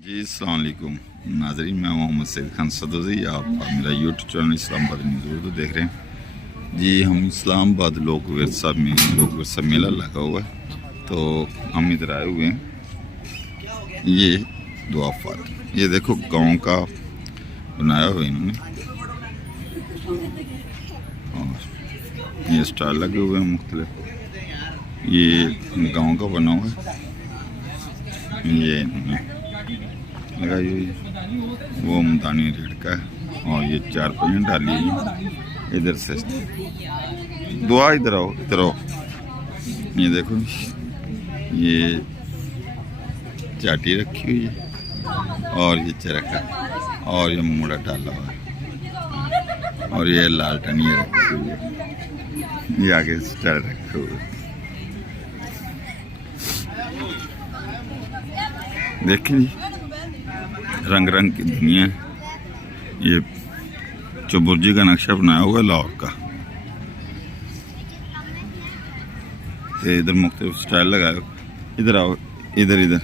जी अस्सलाम वालेकुम नाजरीन, मैं मोहम्मद सैद खान सदोज़ी। आप मेरा YouTube channel Islamabad news Urdu देख रहे हैं। जी हम इस्लामाबाद लोक विरसा में मेला लगा हुआ है, तो हम इधर आए हुए हैं। ये दुआफात, ये देखो गांव का बनाया हुआ इन्होंने, और ये स्टाइल लगे हुए हैं मुख्तलिफ। ये गांव का बना हुआ है, ये इन्होंने लगाई हुई, वो मुल्तानी रेड का है, और ये 4 पहियां डाली हुई। इधर से दुआ, इधर आओ इधर आओ। ये देखो, ये चाटी रखी हुई है, और ये चरखा, और ये मुड़ा डाला हुआ है, और ये लाल टनिया रखी हुई है, ये आगे स्टार रखे हुए। देखिए रंग रंग की दुनिया है। ये चौबुर्जी का नक्शा बनाया हुआ है लाहौर का। ये इधर मुख्तलिफ स्टाइल लगाए। इधर आओ, इधर इधर।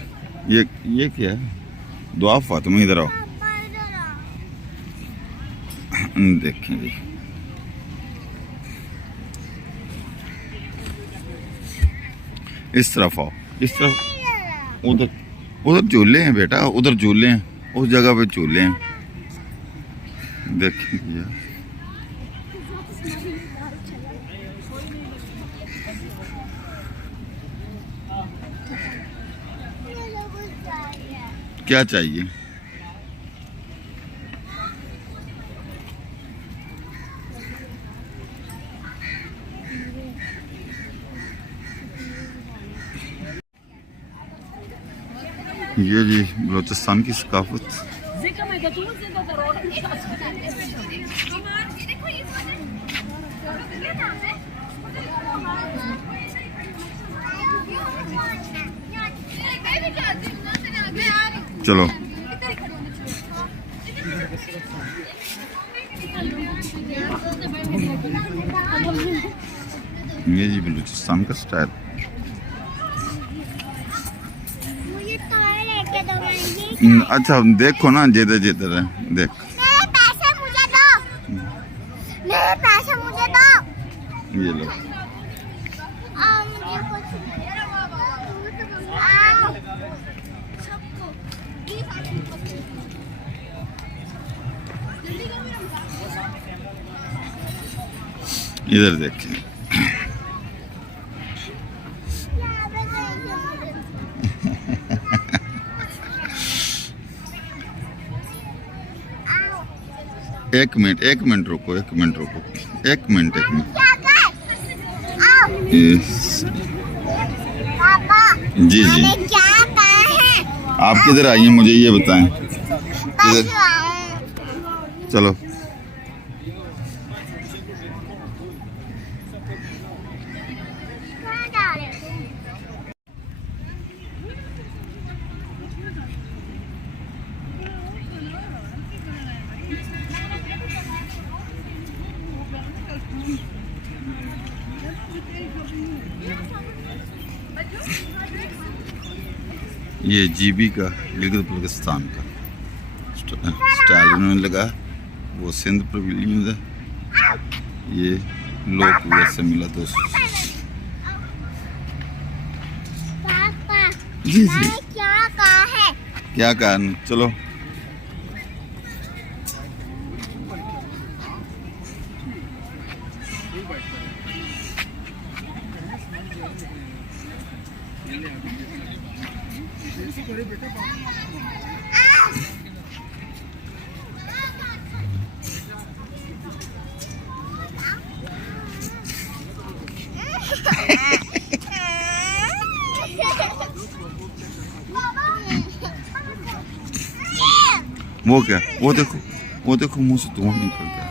ये क्या है? दुआ फातिमा, इधर आओ। देखें जी, इस तरफ आओ, इस तरफ। उधर उधर झूले हैं बेटा, उधर झूले हैं, उस जगह पे झूले हैं। देखिए क्या चाहिए? ये जी बलोचिस्तान की सकाफत। चलो ये जी बलूचिस्तान का स्टाइल। अच्छा देखो ना, जिधर जिधर है देख। मेरे पैसे मुझे दो, मेरे पैसे मुझे दो। ये लो। मुझे कुछ इधर देखें। एक मिनट रुको, एक मिनट। पापा, जी जी, क्या कहा है? आप किधर आइए, मुझे ये बताएं किधर। चलो ये जीबी का गिलगित बल्तिस्तान का स्टाइल उन्होंने लगा, वो सिंध पवेलियन है। ये लोक से मिला दोस्तों। पापा, जी जी, क्या कहा है? क्या कहा? चलो वो क्या, वो देखो मुंह से धुआं निकलता है।